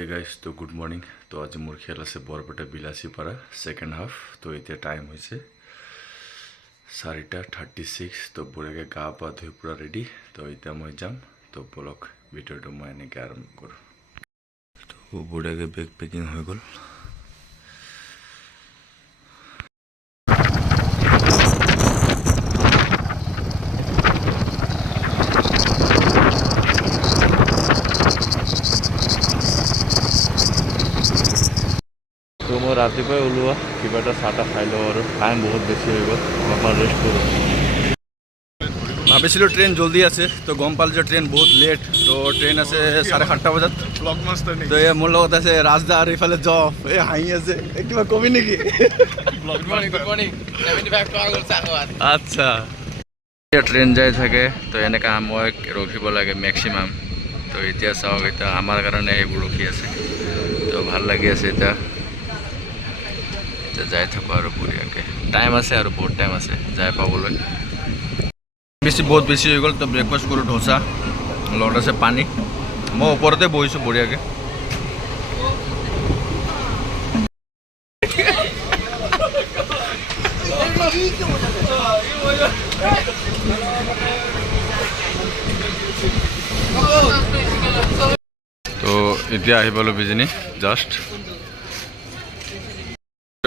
Hey guys, তো good morning. তো আজি মোৰ খেল আছে বৰপেটা বিলাসীপাৰা সেকেন্ড হাফ। তো এতিয়া টাইম হৈছে 4:36। তো বঢ়িয়াকৈ গা পা ধুই পুৰা ৰেডি। তো এতিয়া মই যাম। তো বলক ভিডিঅ'টো মই এনেকৈ আৰম্ভ কৰোঁ। তো বঢ়িয়াকৈ বেগ পেকিং হৈ গ'ল। তো মই ৰাতিপুৱাই ওলোৱা কিবা এটা চাহ তাহ খাই লওঁ আৰু টাইম বহুত বেছি হৈ গ'ল, অলপমান ৰেষ্ট কৰোঁ। ভাবিছিলোঁ ট্ৰেইন জলদি আছে, তো গম পালোঁ যে ট্ৰেইন বহুত লেট। তো ট্ৰেইন আছে 7:30 বজাত। তো এই মোৰ লগত আছে ৰাজদা আৰু ইফালে জব। এই হাঁহি আছে, কিবা কবি নেকি? আচ্ছা, ট্ৰেইন যাই থাকে তো এনেকৈ মই ৰখিব লাগে মেক্সিমাম। তো এতিয়া চাওক, এতিয়া আমাৰ কাৰণে এইবোৰ ৰখি আছে। তো ভাল লাগি আছে এতিয়া যাই থাকোঁ আৰু বঢ়িয়াকৈ। টাইম আছে আৰু বহুত টাইম আছে যাই পাবলৈ। বহুত বেছি হৈ গ'ল। তো ব্ৰেকফাষ্ট কৰোঁ, ধোচা, লগত আছে পানী। মই ওপৰতে বহিছোঁ বঢ়িয়াকৈ। তো এতিয়া আহি পালোঁ বিজনী জাষ্ট।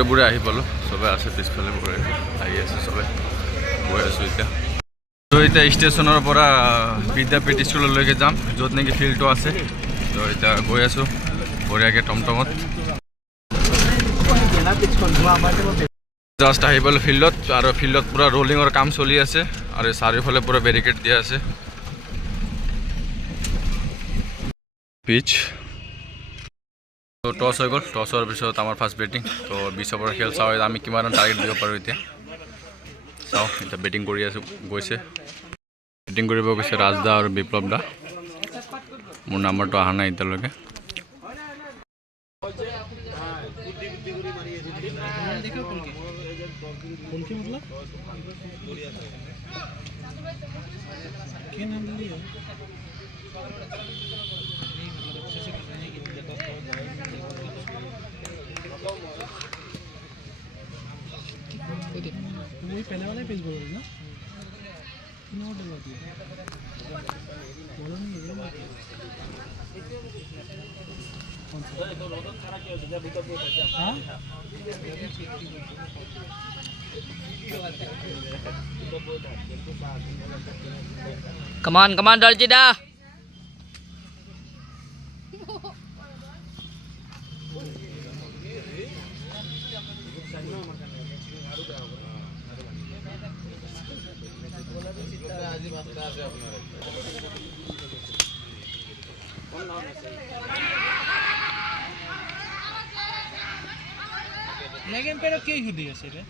বুঢ়ে আহি পালোঁ, চবে আছে পিছফালে বুঢ়ে আহি আছে, চবে গৈ আছোঁ এতিয়া। তো এতিয়া ষ্টেচনৰ পৰা বিদ্যাপীঠ স্কুললৈকে যাম, য'ত নেকি ফিল্ডটো আছে। তো এতিয়া গৈ আছোঁ বঢ়িয়াকৈ টমটমত। জাষ্ট আহি পালোঁ ফিল্ডত, আৰু ফিল্ডত পূৰা ৰলিঙৰ কাম চলি আছে, আৰু চাৰিওফালে পূৰা বেৰিকেড দিয়া আছে। পিচ তো টছ হৈ গ'ল। টছ হোৱাৰ পিছত আমাৰ ফাৰ্ষ্ট বেটিং। তো 20 অভাৰ খেল চাওঁ আমি কিমান টাৰ্গেট দিব পাৰোঁ এতিয়া। চাওঁ এতিয়া বেটিং কৰি আছোঁ, গৈছে বেটিং কৰিব গৈছে ৰাজদা আৰু বিপ্লৱ দা। মোৰ নাম্বাৰটো অহা নাই এতিয়ালৈকে। पहले वाला पेज बोल रहे ना, नोट डलवा दिया बोलो नहीं ये कौन सा हां Come on, Darjida. लेकिन pero qué हिडी है रे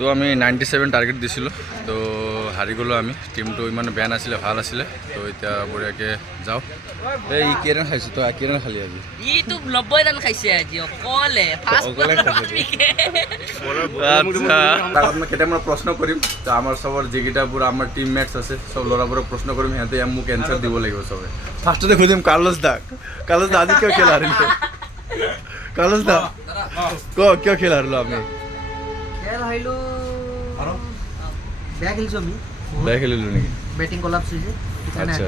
তো আমি 97 টাৰ্গেট দিছিলোঁ, তো হাৰি গ'লোঁ আমি। টিমটো ইমান বেয়া নাছিলে, ভাল আছিলে। তো এতিয়া বঢ়িয়াকৈ যাওঁ। এই কি ৰান খাইছোঁ, তই কি ৰান খালি আজি? ইটো 90 ৰান খাইছে আজি অকলে ফাৰ্ষ্ট অকলে আপোনাক কেইটামান প্ৰশ্ন কৰিম। তো আমাৰ চবৰ যিকেইটাবোৰ আমাৰ টিম মেটছ আছে, চব ল'ৰাবোৰক প্ৰশ্ন কৰিম, সিহঁতে মোক এনচাৰ দিব লাগিব চবে। ফাৰ্ষ্টতে সুধিম কাৰ্লোছ দাক। কাৰ্লোছ দা আজি কিয় খেল হাৰিলোঁ? কাৰ্লোছ দা কিয় খেল হাৰিলোঁ আমি? খেল হাৰিলোঁ বেয়া খেলিছোঁ আমি, বেয়া খেলিলোঁ নেকি? বেটিং কলাপছ হৈছে। আচ্ছা,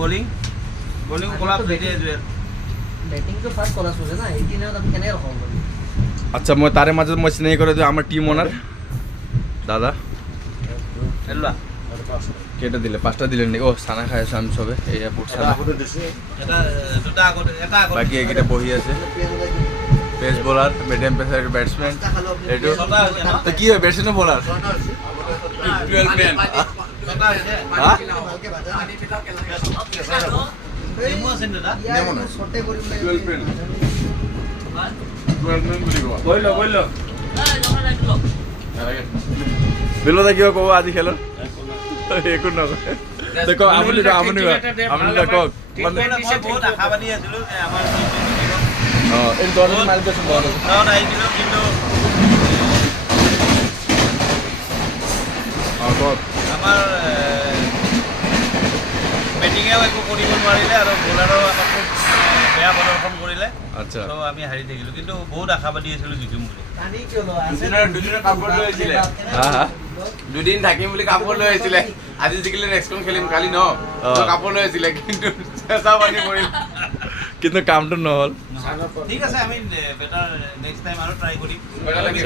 बॉलिंग कोलाप्स হৈ দিয়ে বেটিংটো ফাৰ্ষ্ট কলাপছ হৈছে না, 18 আমি কেনেকৈ ৰখাব পাৰিম? আচ্ছা, মই তাৰে মাজত মই চিনাকি কৰি দিওঁ আমাৰ টিম অনাৰ দাদা। এলৱা কেইটা দিলে? 5টা দিলে নেকি? অ' চানা খাই আছোঁ আমি চবে। এয়া বুট চানা, বাকী এইকেইটা বহি আছে। পেস বলাৰ, মিডিয়াম পেচাৰ, বেটছমেন। এইটো তো কি হয়, বেটছমেন বলাৰ? 12 মেন। হা? নেমু আছে দাদা, নেমু নাই ছটে কৰি পেলাই 12 মেন। 12 মেন বুলি কোৱা। বইল নালাগে। বিলতা কিবা ক'ব আজি খেলত একো নকয় দেখো আপুনি কওক মানে বহুত আশাবাদী আছিলো যে আমাৰ অঁ এই দৰজন মাৰি দিয়কচোন দৰজন আহিছিলো কিন্তু অঁ কওক আমাৰ বেটিঙেও একো কৰিব নোৱাৰিলে আৰু বলাৰেও আমাক খুব বেয়া প্ৰদৰ্শন কৰিলে আচ্ছা ত' আমি হাৰি থাকিলোঁ কিন্তু বহুত আশাবাদী আছিলোঁ জিকিম বুলি কানি কিয় লোৱা আছে? দুদিনৰ কাপোৰ লৈ আহিছিলে হা হা দুদিন থাকিম বুলি কাপোৰ লৈ আহিছিলে আজি জিকিলে নেক্সটখন খেলিম কালি ন কাপোৰ লৈ আহিছিলে কিন্তু চেঁচা পানী পৰিল কিন্তু কামটো নহ'ল ঠিক আছে আমি বেটাৰ নেক্সট টাইম আৰু ট্ৰাই কৰিম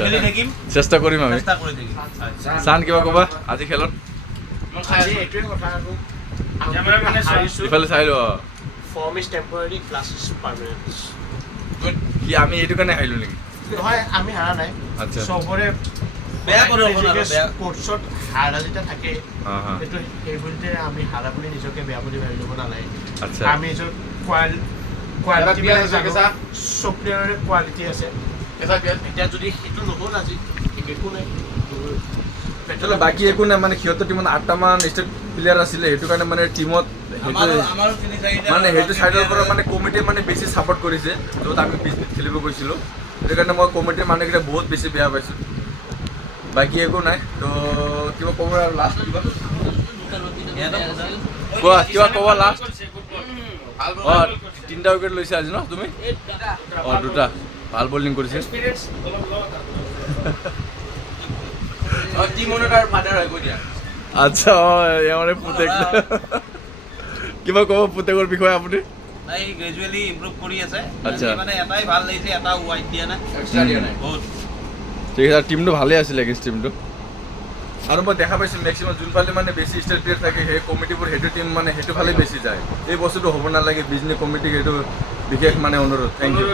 খেলি থাকিম চেষ্টা কৰিম আমি চেষ্টা কৰি থাকিম চান কিবা ক'বা আজি খেলত আজি এইটোৱে কথা আৰু ইফালে চাই লোৱা form is temporary class is permanent কি আমি এইটো কাৰণে আহিলোঁ নেকি নহয় আমি হাৰা নাই আচ্ছা চবৰে বেয়া প্ৰদৰ্শন আৰু বেয়া স্পৰ্টছত হাৰা যেতিয়া থাকে অঁ অঁ সেইটো সেইবুলিতে আমি হাৰা বুলি নিজকে বেয়া বুলি ভাবি ল'ব নালাগে আচ্ছা আমি নিজৰ কোৱালিটি চব প্লেয়াৰৰে কোৱালিটি আছে এতিয়া যদি সেইটো নহ'ল আজি একো নাই চলো বাকী একো নাই মানে সিহঁতৰ টিমত 8টামান ষ্টেট প্লেয়াৰ আছিলে সেইটো কাৰণে মানে টিমত আমাৰো তিনি চাৰিটা মানে সেইটো চাইডৰ পৰা মানে কমিটিয়ে মানে বেছি ছাপৰ্ট কৰিছে য'ত আমি বিজনেছ খেলিব গৈছিলোঁ সেইটো কাৰণে মই কমিটিৰ মানুহকেইটা বহুত বেছি বেয়া পাইছোঁ বাকী একো নাই তো কিবা ক'ব আৰু লাষ্ট কিবা কোৱা কিবা ক'ব লাষ্ট অঁ 3টা উইকেট লৈছে আজি ন তুমি অঁ 2টা ভাল বলিং কৰিছে আচ্ছা অঁ এওঁ মানে পুতেক কিবা ক'ব পুতেকৰ বিষয়ে আপুনি নাই গ্ৰেজুৱেলি ইম্প্ৰুভ কৰি আছে আচ্ছা। মানে এটাই ভাল লাগিছে এটা ৱাইড দিয়া নাই বহুত ঠিক আছে টিমটো ভালেই আছিলে এগেইনষ্ট টিমটো আৰু মই দেখা পাইছোঁ মেক্সিমাম যোনফালে মানে বেছি ষ্টেট প্লেয়াৰ থাকে সেই কমিটিবোৰ সেইটো টিম মানে সেইটো ফালে বেছি যায় এই বস্তুটো হ'ব নালাগে বিজনেছ কমিটিক সেইটো বিশেষ মানে অনুৰোধ থেংক ইউ